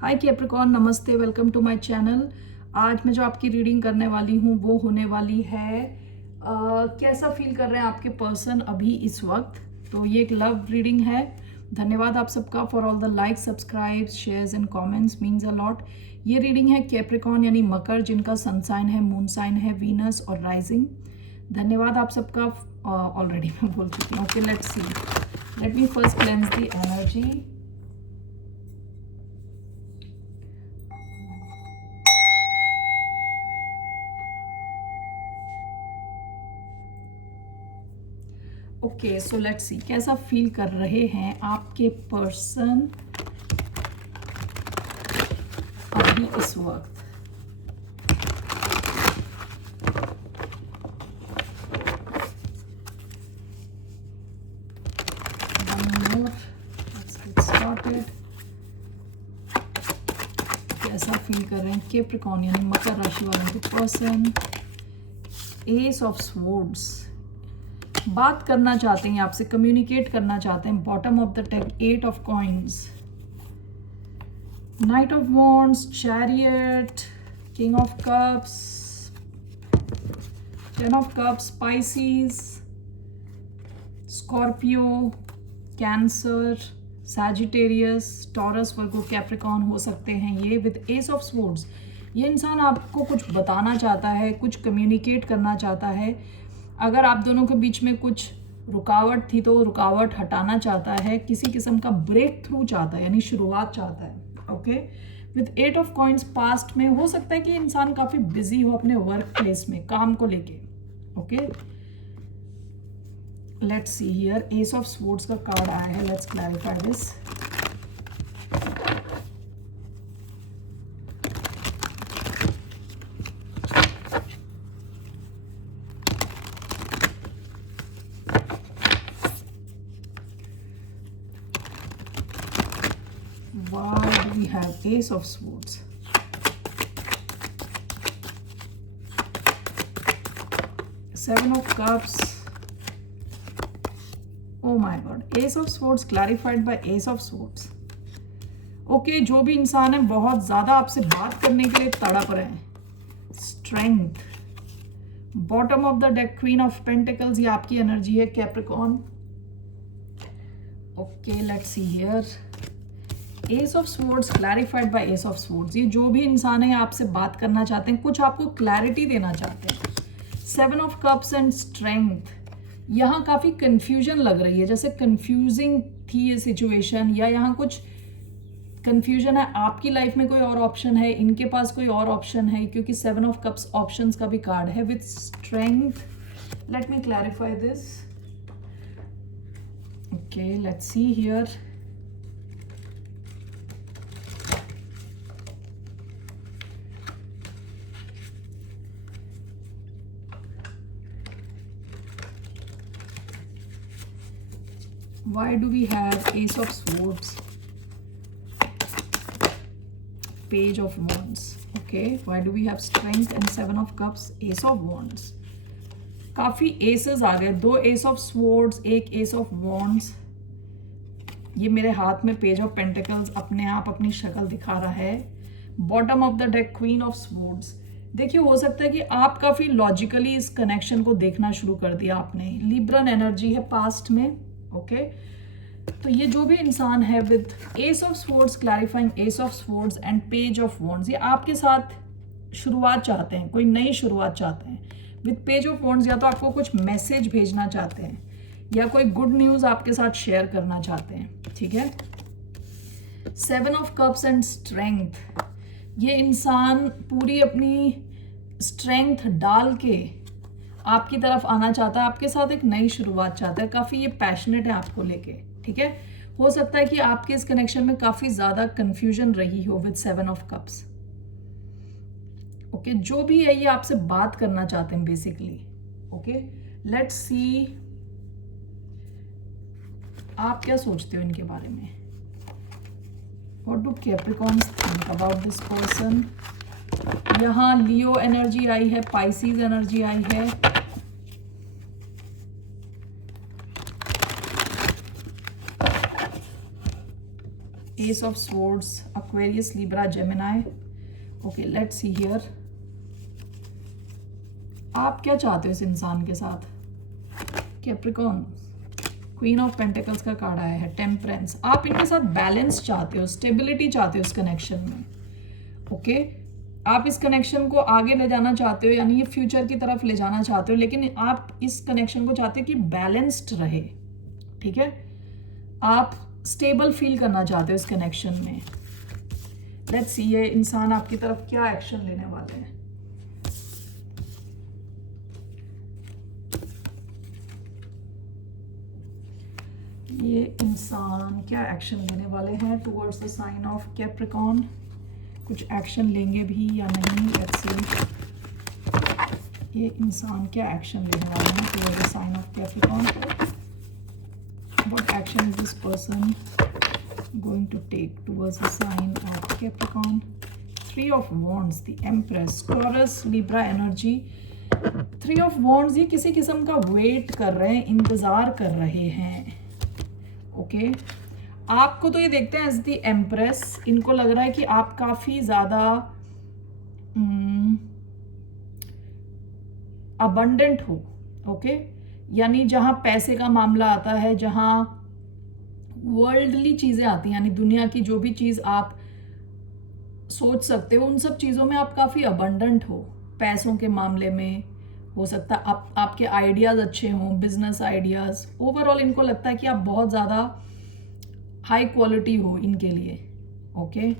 हाय Capricorn, नमस्ते, welcome to my channel. आज मैं जो आपकी रीडिंग करने वाली हूँ वो होने वाली है कैसा फील कर रहे हैं आपके पर्सन अभी इस वक्त। तो ये एक लव रीडिंग है। धन्यवाद आप सबका for all the like, subscribe, shares and comments, means a lot. ये रीडिंग है कैप्रिकॉर्न यानी मकर, जिनका सन साइन है, मून साइन है वीनस और राइजिंग। धन्यवाद आप सबका। ऑलरेडी मैं बोल चुकी हूँ। Okay, let's see. Let me first cleanse the energy. Okay, so let's see कैसा फील कर रहे हैं आपके पर्सन अभी इस वक्त। One more. Let's get started. कैसा फील कर रहे हैं कैप्रिकॉर्न यानी मकर राशि वालों के पर्सन। एस ऑफ स्वॉर्ड्स, बात करना चाहते हैं आपसे, कम्युनिकेट करना चाहते हैं। Bottom of the deck, 8 of coins, night of wands, chariot, king of cups, 10 of cups, species, Scorpio, cancer, Sagittarius, taurus, Virgo, Capricorn हो सकते हैं ये विद एस ऑफ स्वॉर्ड्स। ये इंसान आपको कुछ बताना चाहता है, कुछ कम्युनिकेट करना चाहता है। अगर आप दोनों के बीच में कुछ रुकावट थी तो रुकावट हटाना चाहता है। किसी किस्म का ब्रेक थ्रू चाहता है यानी शुरुआत चाहता है। Okay, with 8 of coins, past में हो सकता है कि इंसान काफ़ी बिजी हो अपने वर्क प्लेस में, काम को लेके। Okay, let's see here. S of swords का कार्ड आया है। Let's clarify this. Why do we have Ace of Swords? Seven of Cups. Oh my God. Ace of Swords clarified by Ace of Swords. Okay, जो भी इंसान है बहुत ज़्यादा आपसे बात करने के लिए तड़प रहे हैं। Strength. Bottom of the deck, Queen of Pentacles. ये आपकी एनर्जी है Capricorn. Okay, let's see here. S of swords clarified by S of swords. ये जो भी इंसान है आपसे बात करना चाहते हैं, कुछ आपको क्लैरिटी देना चाहते हैं। 7 ऑफ कप्स एंड स्ट्रेंथ, यहाँ काफ़ी कंफ्यूजन लग रही है, जैसे कंफ्यूजिंग थी ये सिचुएशन, या यहाँ कुछ कंफ्यूजन है। आपकी लाइफ में कोई और ऑप्शन है, इनके पास कोई और ऑप्शन है, क्योंकि 7 ऑफ कप्स ऑप्शंस का भी कार्ड है with strength. Let me clarify this. Okay, let's see here. Why do we have Ace of Swords, Page of Wands? Okay, why do we have Strength and 7 of Cups, Ace of Wands? काफ़ी assess आ गए, 2 Ace of Swords, एक Ace of Wands। ये मेरे हाथ में Page of Pentacles अपने आप अपनी शक्ल दिखा रहा है। Bottom of the deck, Queen of Swords। देखिए, हो सकता है कि आप काफ़ी लॉजिकली इस कनेक्शन को देखना शुरू कर दिया आपने। लिब्रन एनर्जी है पास्ट में। ओके, तो ये जो भी इंसान है with S of swords clarifying S of swords and page of wands, ये आपके साथ शुरुआत चाहते हैं, कोई नई शुरुआत चाहते हैं। विद पेज ऑफ वॉन्ड्स या तो आपको कुछ मैसेज भेजना चाहते हैं या कोई गुड न्यूज़ आपके साथ शेयर करना चाहते हैं। ठीक है, 7 ऑफ कप्स एंड स्ट्रेंथ, ये इंसान पूरी अपनी स्ट्रेंथ डाल के आपकी तरफ आना चाहता है, आपके साथ एक नई शुरुआत चाहता है। काफ़ी ये पैशनेट है आपको लेके। ठीक है, हो सकता है कि आपके इस कनेक्शन में काफ़ी ज़्यादा कंफ्यूजन रही हो विद 7 ऑफ कप्स। ओके, जो भी है ये आपसे बात करना चाहते हैं बेसिकली। ओके, लेट्स सी आप क्या सोचते हो इनके बारे में। What do Capricorns think about this person. यहाँ लियो एनर्जी आई है, पाइसीज एनर्जी आई है, Ace of Swords, Aquarius, Libra, Gemini. Okay, let's see here. आप क्या चाहते हो इस इंसान के साथ? कैप्रिकॉर्न, क्वीन ऑफ पेंटिकल्स का कार्ड आया है, टेम्परेंस। आप इनके साथ बैलेंस चाहते हो, स्टेबिलिटी चाहते हो इस कनेक्शन में। ओके, आप इस कनेक्शन को आगे ले जाना चाहते हो, यानी ये फ्यूचर की तरफ ले जाना चाहते हो, लेकिन आप इस कनेक्शन को चाहते हो कि बैलेंस्ड रहे। ठीक है, आप स्टेबल फील करना चाहते हो इस कनेक्शन में। लेट्स सी ये इंसान आपकी तरफ क्या एक्शन लेने वाले हैं। ये इंसान क्या एक्शन लेने वाले हैं towards the sign of Capricorn? कुछ एक्शन लेंगे भी या नहीं? लेट्स सी ये इंसान क्या एक्शन लेने वाले हैं towards the sign of Capricorn? What action is this person going to take towards the sign of Capricorn? Three of Wands, the Empress, Taurus, Libra energy. Three of Wands, ये किसी किस्म का वेट कर रहे हैं, इंतजार कर रहे हैं। ओके, आपको तो ये देखते हैं एज द एम्प्रेस, इनको लग रहा है कि आप काफी ज्यादा अबंडेंट हो। ओके, यानी जहां पैसे का मामला आता है, जहां वर्ल्डली चीजें आती हैं, यानी दुनिया की जो भी चीज आप सोच सकते हो, उन सब चीजों में आप काफी अबंडेंट हो। पैसों के मामले में हो सकता है आपके आइडियाज अच्छे हों, बिजनेस आइडियाज। ओवरऑल इनको लगता है कि आप बहुत ज्यादा हाई क्वालिटी हो इनके लिए। ओके,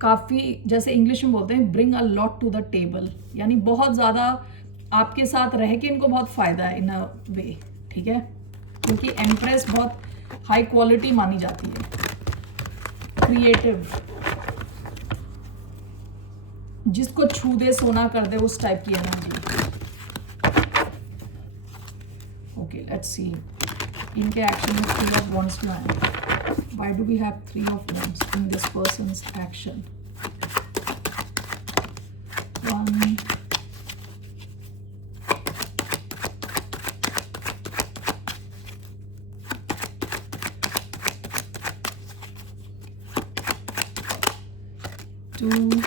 काफी, जैसे इंग्लिश में बोलते हैं, bring a lot to the table, यानी बहुत ज्यादा आपके साथ रह के इनको बहुत फायदा है इन अ वे। ठीक है, क्योंकि एम्प्रेस बहुत हाई क्वालिटी मानी जाती है, क्रिएटिव, जिसको छू दे सोना कर दे, उस टाइप की एनर्जी। ओके, लेट्स सी इनके एक्शन में थ्री ऑफ वॉन्ड्स क्यों आए? Why do we have three of wands in this person's action? 1 2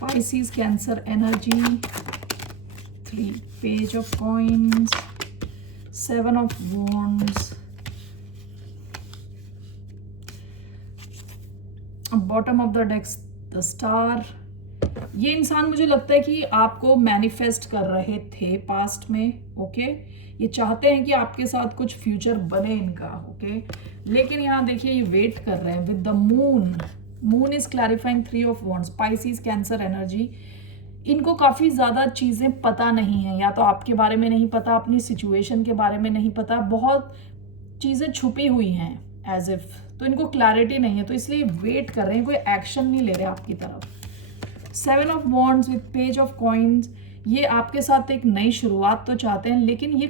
Pisces, Cancer energy, 3 Page of Coins, 7 of Wands, bottom of the deck the Star. ये इंसान मुझे लगता है कि आपको मैनिफेस्ट कर रहे थे पास्ट में। ओके, ये चाहते हैं कि आपके साथ कुछ फ्यूचर बने इनका। ओके, लेकिन यहाँ देखिए ये वेट कर रहे हैं with the moon. Moon is clarifying 3 of wands, Pisces cancer energy. इनको काफ़ी ज़्यादा चीज़ें पता नहीं है, या तो आपके बारे में नहीं पता, अपनी सिचुएशन के बारे में नहीं पता, बहुत चीज़ें छुपी हुई हैं एज इफ, तो इनको क्लैरिटी नहीं है, तो इसलिए वेट कर रहे हैं, कोई एक्शन नहीं ले रहे आपकी तरफ। 7 of wands with page of coins, ये आपके साथ एक नई शुरुआत तो चाहते हैं, लेकिन ये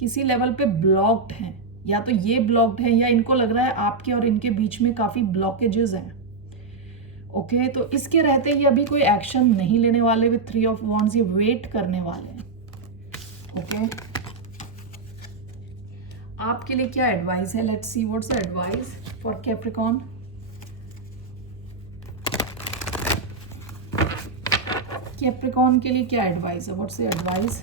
किसी लेवल पे ब्लॉक्ड हैं, या तो ये ब्लॉक्ड है या इनको लग रहा है आपके और इनके बीच में काफ़ी ब्लॉकेजेस हैं। ओके, तो इसके रहते ये अभी कोई एक्शन नहीं लेने वाले विथ 3 ऑफ वॉन्ड्स, ये वेट करने वाले हैं। ओके, आपके लिए क्या एडवाइस है? Let's see what's the advice for Capricorn. Capricorn के लिए क्या एडवाइस है? What's the advice?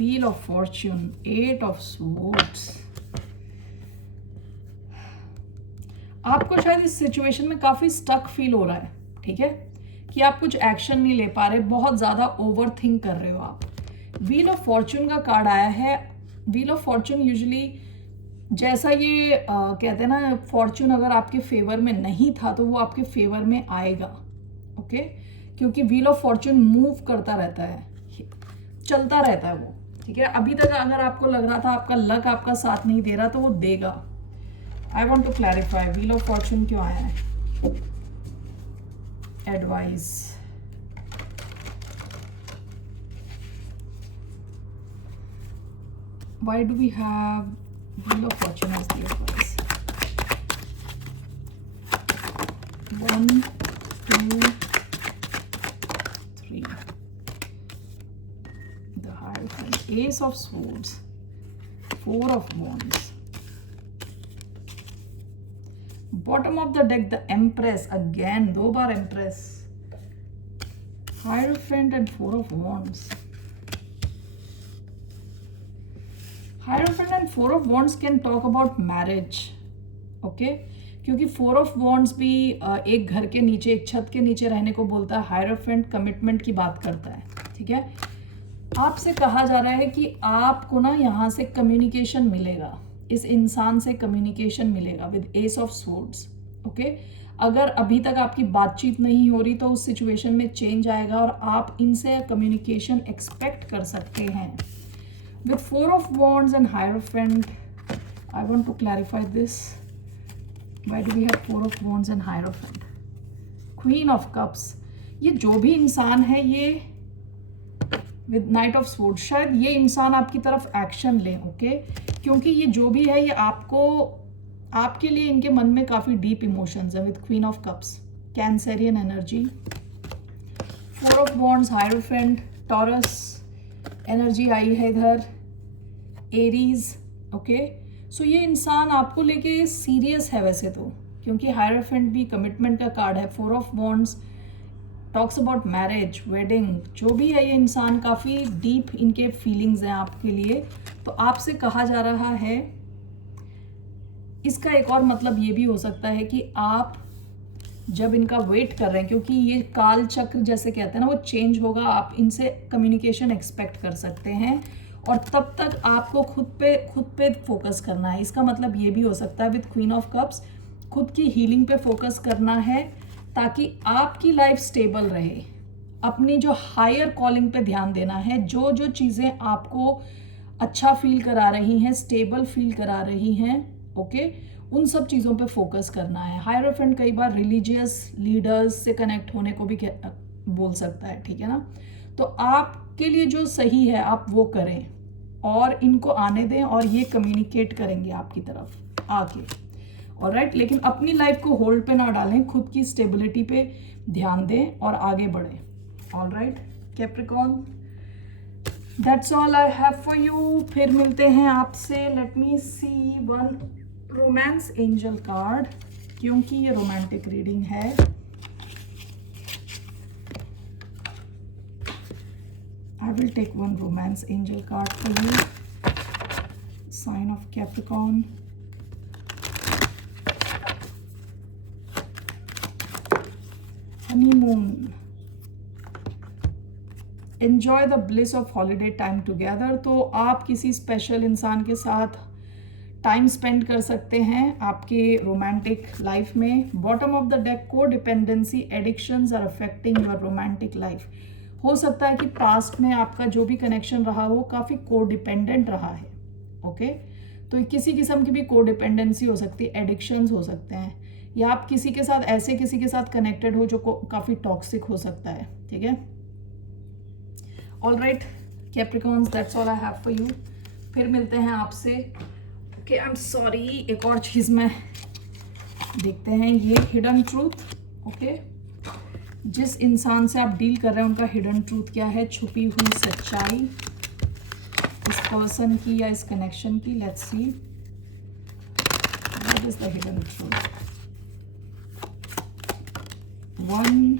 Wheel of Fortune, 8 of Swords. आपको शायद इस सिचुएशन में काफी स्टक फील हो रहा है। ठीक है, कि आप कुछ एक्शन नहीं ले पा रहे, बहुत ज्यादा ओवर थिंक कर रहे हो आप। व्हील ऑफ फॉर्च्यून का कार्ड आया है। व्हील ऑफ फॉर्च्यून यूजुअली, जैसा ये कहते हैं ना, फॉर्च्यून अगर आपके फेवर में नहीं था तो वो आपके फेवर में आएगा। ओके, क्योंकि व्हील ऑफ फॉर्च्यून मूव करता रहता है, चलता रहता है वो। ठीक है, अभी तक अगर आपको लग रहा था आपका लक आपका साथ नहीं दे रहा, तो वो देगा। I want to clarify wheel of fortune क्यों आया है? Advice, why do we have wheel of fortune as the advice? 1 2 Hierophant, Ace of Swords, Four of Wands. Bottom of the deck, the Empress, again 2 bar Empress, Hierophant and Four of Wands. Hierophant and Four of Wands can talk about marriage, okay? क्योंकि Four of Wands भी एक घर के नीचे, एक छत के नीचे रहने को बोलता है. Hierophant कमिटमेंट की बात करता है, ठीक है? आपसे कहा जा रहा है कि आपको ना यहाँ से कम्युनिकेशन मिलेगा, इस इंसान से कम्युनिकेशन मिलेगा with S of swords, okay? अगर अभी तक आपकी बातचीत नहीं हो रही तो उस सिचुएशन में चेंज आएगा और आप इनसे कम्युनिकेशन एक्सपेक्ट कर सकते हैं. With Four of Wands and Hierophant, I want to clarify this. Why do we have Four of Wands and Hierophant? Queen of Cups. ये जो भी इंसान है ये with Knight of Swords, शायद ये इंसान आपकी तरफ एक्शन ले, ओके? क्योंकि ये जो भी है ये आपके लिए इनके मन में काफ़ी डीप इमोशंस है. With Queen of Cups, cancerian energy. Four of Wands, Hierophant, Taurus energy आई है इधर, एरीज, ओके? सो ये इंसान आपको लेके सीरियस है वैसे तो, क्योंकि हायरोफेंट भी कमिटमेंट का कार्ड है. Four of wands talks about marriage, wedding, जो भी है ये इंसान काफ़ी डीप इनके फीलिंग्स हैं आपके लिए. तो आपसे कहा जा रहा है, इसका एक और मतलब ये भी हो सकता है कि आप जब इनका वेट कर रहे हैं, क्योंकि ये काल चक्र जैसे कहते हैं ना, वो चेंज होगा, आप इनसे कम्युनिकेशन एक्सपेक्ट कर सकते हैं और तब तक आपको खुद पे फोकस करना है. इसका मतलब ये भी हो सकता है विद क्वीन ऑफ कप्स खुद की हीलिंग पे फोकस करना है ताकि आपकी लाइफ स्टेबल रहे. अपनी जो हायर कॉलिंग पे ध्यान देना है, जो जो चीज़ें आपको अच्छा फील करा रही हैं, स्टेबल फील करा रही हैं, ओके, उन सब चीज़ों पे फोकस करना है. हायरोफेंट कई बार रिलीजियस लीडर्स से कनेक्ट होने को भी बोल सकता है, ठीक है ना? तो आपके लिए जो सही है आप वो करें और इनको आने दें और ये कम्युनिकेट करेंगे आपकी तरफ आके, ऑलराइट? लेकिन अपनी लाइफ को होल्ड पे ना डालें, खुद की स्टेबिलिटी पे ध्यान दें और आगे बढ़ें, alright Capricorn? That's all I have for you. फिर मिलते हैं आपसे. लेट मी सी वन रोमांस एंजल कार्ड, क्योंकि ये रोमांटिक रीडिंग है. I will take one romance angel card for you. Sign of Capricorn. Honeymoon. Enjoy the bliss of holiday time together. तो आप किसी स्पेशल इंसान के साथ टाइम स्पेंड कर सकते हैं आपके रोमांटिक लाइफ में. Bottom of the deck, codependency addictions are affecting your romantic life. हो सकता है कि पास्ट में आपका जो भी कनेक्शन रहा वो काफ़ी को डिपेंडेंट रहा है, ओके? तो किसी किस्म की भी को डिपेंडेंसी हो सकती है, एडिक्शंस हो सकते हैं, या आप किसी के साथ ऐसे किसी के साथ कनेक्टेड हो जो काफ़ी टॉक्सिक हो सकता है, ठीक है? Alright Capricorns, that's all I have for you. फिर मिलते हैं आपसे. ओके, आई एम सॉरी, एक और चीज़ में देखते हैं, ये हिडन ट्रूथ, ओके? जिस इंसान से आप डील कर रहे हैं उनका हिडन ट्रूथ क्या है, छुपी हुई सच्चाई इस पर्सन की या इस कनेक्शन की. Let's see what is the hidden truth. 1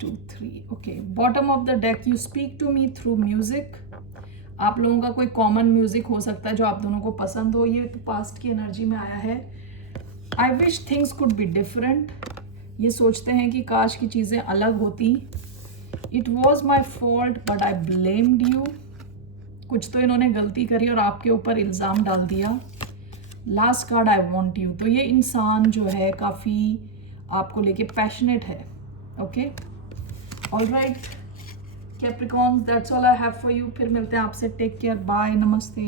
2 3. Okay, bottom of the deck, you speak to me through music. आप लोगों का कोई कॉमन म्यूजिक हो सकता है जो आप दोनों को पसंद हो. ये तो पास्ट की एनर्जी में आया है. I wish things could be different. ये सोचते हैं कि काश की चीज़ें अलग होती. It was my fault but I blamed you. कुछ तो इन्होंने गलती करी और आपके ऊपर इल्ज़ाम डाल दिया. Last card, I want you. तो ये इंसान जो है काफ़ी आपको लेके पैशनेट है, okay? Alright Capricorns, that's all I have for you. फिर मिलते हैं आपसे. टेक केयर, बाय, नमस्ते.